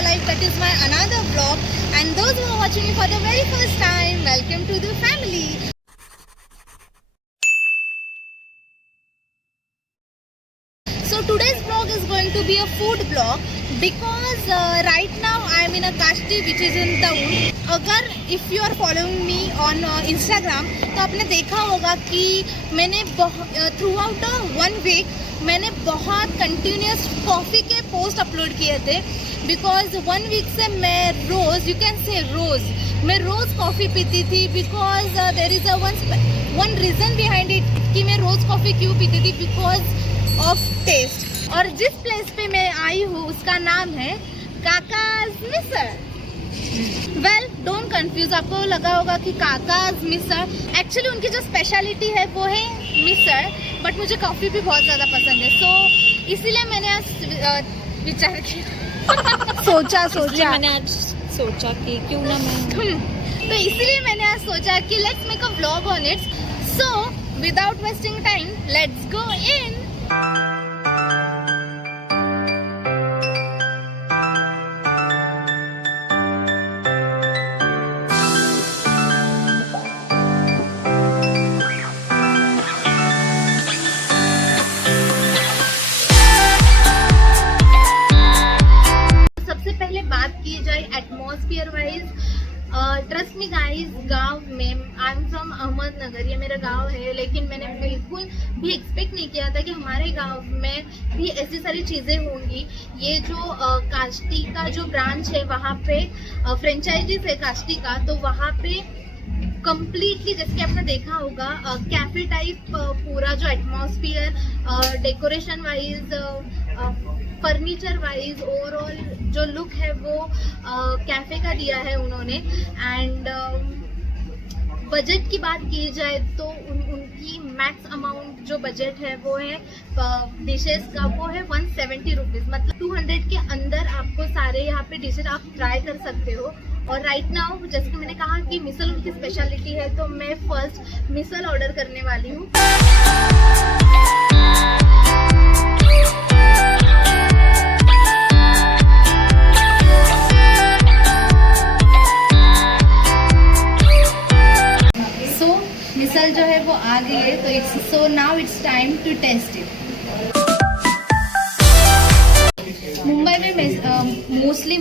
my life, that is my another vlog. And those who are watching me for the very first time, welcome to the family. So today's vlog is going to be a food vlog because right now I am in a Kashti which is in Taun. अगर if you are following me on Instagram तो आपने देखा होगा कि मैंने throughout one week मैंने बहुत continuous coffee के पोस्ट अपलोड किए थे बिकॉज 1 वीक से मैं रोज़ यू कैन से मैं रोज़ कॉफ़ी पीती थी because there is one reason behind it कि मैं रोज़ कॉफ़ी क्यों पीती थी बिकॉज ऑफ टेस्ट। और जिस प्लेस पे मैं आई हूँ उसका नाम है काकाज मिसळ। वेल डोंट कंफ्यूज, आपको लगा होगा कि काकाज मिसळ, एक्चुअली उनकी जो स्पेशलिटी है वो है मिसळ, बट मुझे कॉफ़ी भी बहुत ज़्यादा पसंद है। सो इसीलिए मैंने आज विचार किया सोचा मैंने आज सोचा कि क्यों ना मैं तो इसीलिए मैंने आज सोचा कि let's make a vlog on it. So without wasting time let's go in. बात की जाए atmosphere wise, trust me guys, गांव में आई एम फ्रॉम अहमदनगर, ये मेरा गांव है, लेकिन मैंने बिल्कुल भी एक्सपेक्ट नहीं किया था कि हमारे गांव में भी ऐसी सारी चीज़ें होंगी। ये जो काष्टी का जो ब्रांच है वहाँ पे फ्रेंचाइजीज है काष्टी का, तो वहाँ पे कंप्लीटली जैसे कि आपने देखा होगा कैफे टाइप पूरा जो atmosphere decoration wise furniture wise overall जो लुक है वो कैफे का दिया है उन्होंने। एंड बजट की बात की जाए तो उनकी मैक्स अमाउंट जो बजट है वो है डिशेस का, वो है 170 रुपीज़, मतलब 200 के अंदर आपको सारे यहाँ पे डिशेज आप ट्राई कर सकते हो। और राइट नाउ जैसे कि मैंने कहा कि मिसल उनकी स्पेशलिटी है, तो मैं फर्स्ट मिसल ऑर्डर करने वाली हूँ। मिसल जो है वो आ गई है, तो so now it's time to test it. Mumbai में मोस्टली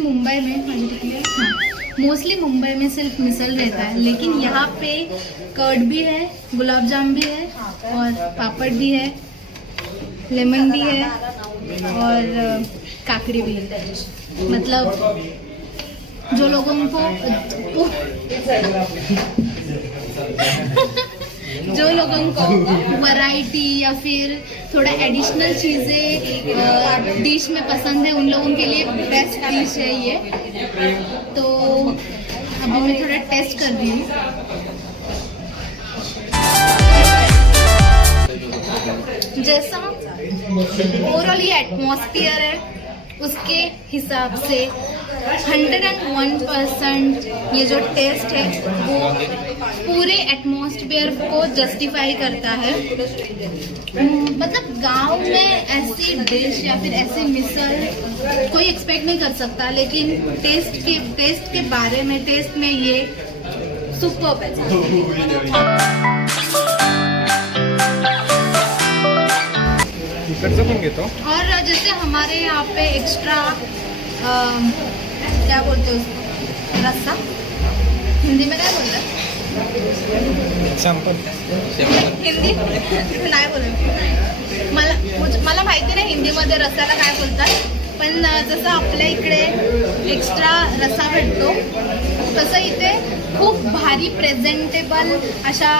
मुंबई में सिर्फ मिसल रहता है, लेकिन यहाँ पे कर्ड भी है, गुलाब जाम भी है और पापड़ भी है, लेमन भी है और काकड़ी भी है। मतलब जो लोगों को वैरायटी या फिर थोड़ा एडिशनल चीज़ें डिश में पसंद है, उन लोगों के लिए बेस्ट डिश है ये। तो अभी मैं थोड़ा टेस्ट कर रही हूँ। जैसा ओवरऑल ये एटमॉस्फेयर है उसके हिसाब से 101% ये जो टेस्ट है वो पूरे एटमॉस्फेयर को जस्टिफाई करता है। मतलब गांव में ऐसी डिश या फिर ऐसी मिसल कोई एक्सपेक्ट नहीं कर सकता, लेकिन टेस्ट के बारे में, टेस्ट में ये सुपर्ब है। और जैसे हमारे यहाँ पे एक्स्ट्रा क्या बोलते हैं उसको, रस्सा, हिंदी में क्या बोलते हैं, हिंदी नाही बोलत मला माहिती नाही हिंदीमध्ये रस्साला काय बोलतात, पण जसं आपल्या इकडे एक्स्ट्रा रस्सा भेटतो तसं इथे खूप भारी प्रेझेंटेबल अशा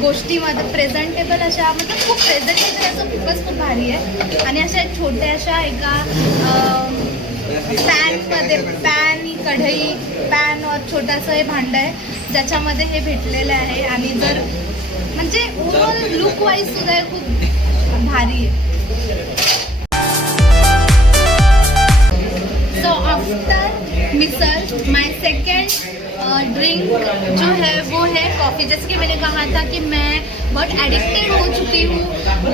गोष्टीमध्ये प्रेझेंटेबल अशा मतलब खूप प्रेझेंटेबल असं खूपच खूप भारी आहे। आणि अशा छोट्या अशा एका पॅन कढई पॅन और छोटासा हे भांड आहे ज्याच्यामध्ये हे भेटलेलं आहे। आणि जर म्हणजे ओव्हरऑल लुक वाईज सुद्धा हे खूप भारी आहे। So after misal. My second drink जो है वो है कॉफ़ी। जैसे कि मैंने कहा था कि मैं बहुत एडिक्टेड हो चुकी हूँ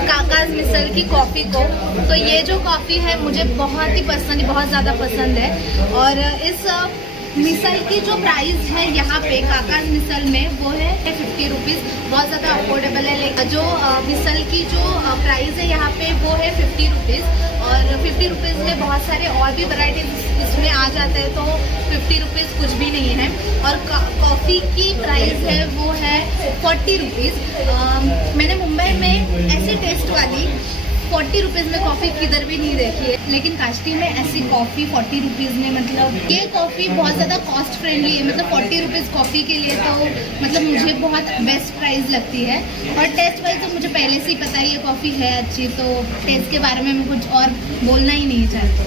काकाज मिसल की कॉफ़ी को। तो ये जो कॉफ़ी है मुझे बहुत ही पसंद है, बहुत ज़्यादा पसंद है। और इस मिसल की जो प्राइस है यहाँ पे काकाज मिसल में वो है 50 रुपीज़। बहुत ज़्यादा अफोर्डेबल है। लेकिन जो मिसल की जो प्राइस है यहाँ पे वो है 50 रुपीज़। और 50 रुपीज़ में बहुत सारे और भी वैरायटीज इसमें आ जाते हैं, तो 50 रुपीज़ कुछ भी नहीं है। और कॉफ़ी की प्राइस है वो है 40 रुपीज़। मैंने मुंबई में ऐसी टेस्ट वाली 40 रुपीज़ में कॉफ़ी किधर भी नहीं देखी है, लेकिन काष्टी में ऐसी कॉफ़ी 40 रुपीज़ में, मतलब ये कॉफ़ी बहुत ज़्यादा कॉस्ट फ्रेंडली है। मतलब 40 रुपीज़ कॉफ़ी के लिए तो मतलब मुझे बहुत बेस्ट प्राइस लगती है। और टेस्ट वाइज तो मुझे पहले से ही पता है ये कॉफ़ी है अच्छी, तो टेस्ट के बारे में मैं कुछ और बोलना ही नहीं चाहती।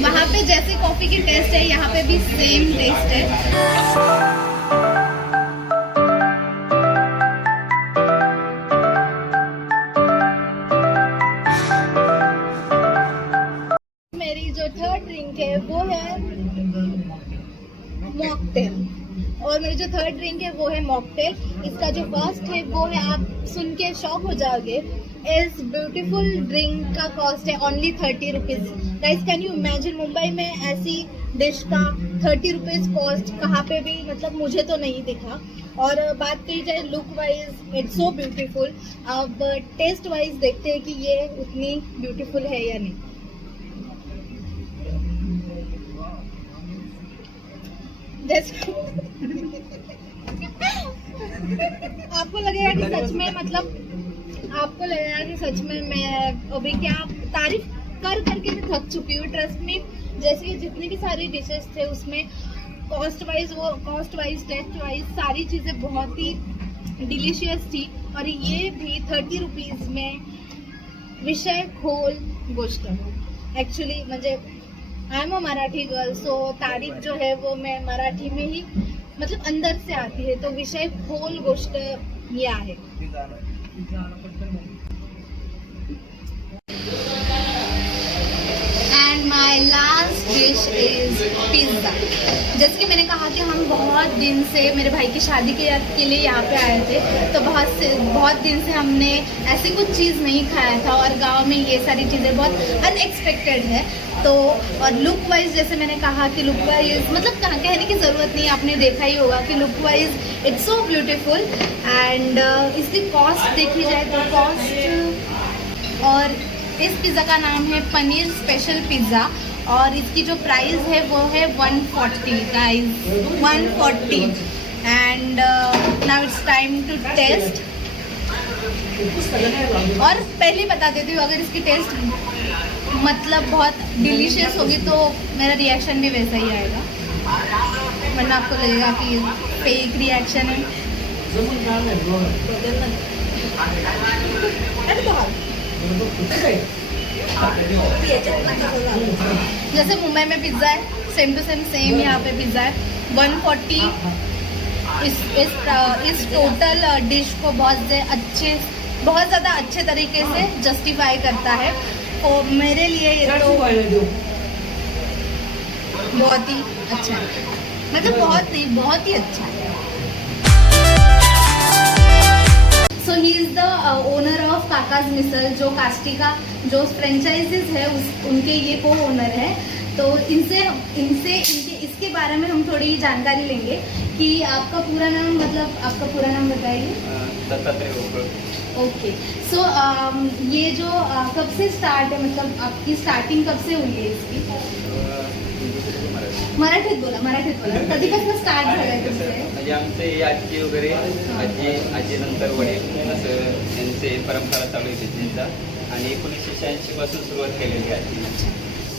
वहाँ पे जैसे कॉफ़ी की टेस्ट है यहाँ पे भी सेम टेस्ट है। थर्ड ड्रिंक है वो है मॉकटेल। और मेरी जो थर्ड ड्रिंक है वो है मॉकटेल। इसका जो कॉस्ट है वो है, आप सुन के शॉक हो जाओगे, इस ब्यूटीफुल ड्रिंक का कॉस्ट है only 30 rupees. Guys can you imagine, Mumbai में ऐसी डिश का 30 रुपीज़ कॉस्ट कहाँ पे भी मतलब मुझे तो नहीं दिखा। और बात की जाए look wise, it's so beautiful. अब टेस्ट वाइज देखते हैं कि ये उतनी ब्यूटीफुल है या नहीं। आपको लगेगा कि सच में, मतलब आपको लगेगा कि सच में मैं अभी क्या तारीफ कर करके मैं थक चुकी हूँ। ट्रस्ट में, जैसे कि जितनी भी सारी डिशेस थे उसमें कॉस्ट वाइज टेस्ट वाइज सारी चीज़ें बहुत ही डिलीशियस थी। और ये भी 30 रुपीज़ में विषय खोल गोष्ट। एक्चुअली म्हणजे I am a Marathi girl, so तारीफ जो है वो मैं मराठी में ही मतलब अंदर से आती है। तो विषय खोल गोष्ट ये आहे। And my last dish is pizza. जैसे कि मैंने कहा कि हम बहुत दिन से मेरे भाई की शादी के लिए यहाँ पे आए थे, तो बहुत दिन से हमने ऐसी कुछ चीज़ नहीं खाया था। और गांव में ये सारी चीज़ें बहुत अनएक्सपेक्टेड है। तो और लुक वाइज, जैसे मैंने कहा कि लुक वाइज मतलब कहने की ज़रूरत नहीं, आपने देखा ही होगा कि look wise it's so beautiful. And इसकी कॉस्ट देखी जाए तो कॉस्ट, और इस पिज़्ज़ा का नाम है पनीर स्पेशल पिज़्ज़ा। और इसकी जो प्राइस है वो है 140 guys, 140। And now it's time to test. और पहले बता देती हूँ, अगर इसकी टेस्ट मतलब बहुत डिलीशियस होगी तो मेरा रिएक्शन भी वैसा ही आएगा, वरना आपको लगेगा कि फेक रिएक्शन है। जैसे मुंबई में पिज़्ज़ा है, सेम टू सेम यहाँ पे पिज़्ज़ा है। 140 इस टोटल डिश को बहुत ज़्यादा अच्छे तरीके से जस्टिफाई करता है। और मेरे लिए ये तो बहुत ही अच्छा है, मतलब बहुत ही अच्छा है। So he is the owner of काकाज मिसल, जो काष्टी का जो फ्रेंचाइजीज है उनके ये को ओनर है। तो इनसे इसके बारे में हम थोड़ी जानकारी लेंगे कि आपका पूरा नाम, मतलब आपका पूरा नाम बताइए। दत्तात्रेय। ओके, सो ये जो कब से स्टार्ट है, मतलब आपकी स्टार्टिंग कब से हुई है इसकी? मराठीत बोला कधीपासून स्टार्ट झालं तुमचं? म्हणजे आमचे आजी वगैरे, आजी नंतर वडील, असं त्यांचे परंपरा चालू आहे त्यांचा, आणि 1986 पासून सुरुवात केलेली आहे।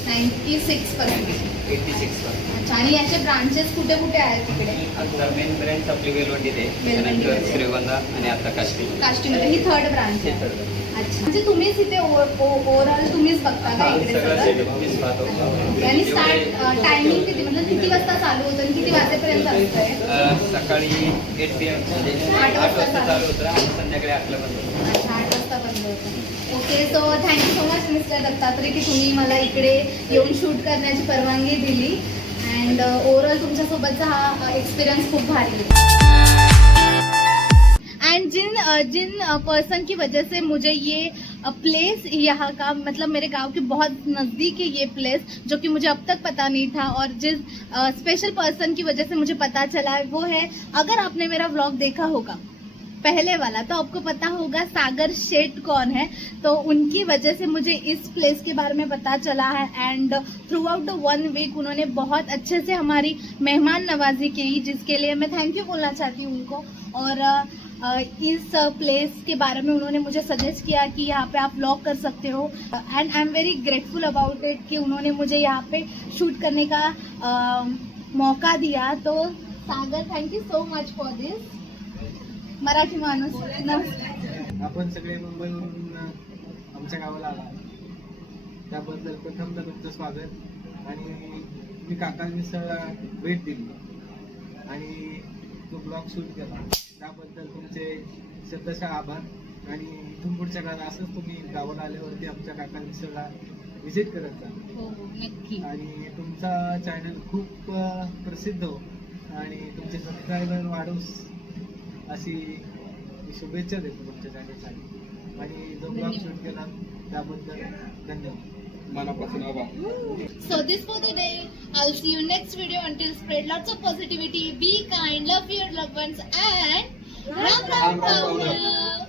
96 पासून। 86 पासून। अच्छा, आणि याचे ब्रांचेस कुठे कुठे आहेत तिकडे? आता मेन ब्रँच आपली वेलवंडीत आहे, त्यानंतर श्रीगोंदा आणि आता काष्टीमध्ये ही थर्ड ब्रांच आहे। अच्छा, म्हणजे तुम्हीच इथे ओव्हरऑल तुम्हीच बघता का इकडे सगळं? आणि स्टार्ट टायमिंग किती, मतलब किती वाजता चालू होतं आणि किती वाजेपर्यंत असतं? सकाळी 8 PM म्हणजे 8 वाजता चालू होतं आणि संध्याकाळी 8ला बंद होतं। अच्छा, 8 वाजता बंद होतं। Okay, so thank you so much mister Dattatray की तुम्ही मला इकडे येऊन शूट करण्याची परवानगी दिली. अँड ओव्हरऑल तुमच्यासोबतचा हा एक्सपिरियंस खूप भारी आहे. एंड जिन पर्सन की वजह से मुझे ये प्लेस यहाँ का मतलब मेरे गांव के बहुत नज़दीक है ये प्लेस, जो कि मुझे अब तक पता नहीं था, और जिस स्पेशल पर्सन की वजह से मुझे पता चला है वो है, अगर आपने मेरा व्लॉग देखा होगा पहले वाला तो आपको पता होगा सागर शेठ कौन है. तो उनकी वजह से मुझे इस प्लेस के बारे में पता चला है. And throughout the 1 week उन्होंने बहुत अच्छे से हमारी मेहमान नवाजी की, जिसके लिए मैं थैंक यू बोलना चाहती हूँ उनको. और इस प्लेस के बारे में उन्होंने मुझे सजेस्ट किया कि यहाँ पे आप व्लॉग कर सकते हो. And I am very grateful about it कि उन्होंने मुझे यहाँ पे शूट करने का मौका दिया. तो Sagar, thank you so much for this. Marathi माणूस नमस्कार. आपण सगळे मुंबईवरून आमच्या गावाला आला, त्याबद्दल प्रथमतः तुमचं स्वागत. आणि मी काका मिसळला भेट दिली आणि तो ब्लॉग शूट केला, त्याबद्दल तुमचे शतशः आभार. आणि इथून पुढच्या काळात असंच तुम्ही गावाला आल्यावरती आमच्या काका मिसळला व्हिजिट करत जा. हो हो नक्की. आणि तुमचा चॅनल खूप प्रसिद्ध हो आणि तुमचे सबस्क्रायबर वाढवूस अशी शुभेच्छा देतो तुमच्या चॅनलसाठी. आणि जो ब्लॉग शूट केला त्याबद्दल धन्यवाद, मनापासून आभार. So this for the day. I'll see you next video. Until spread lots of positivity, be kind, love your loved ones, and Ram Ram Paula.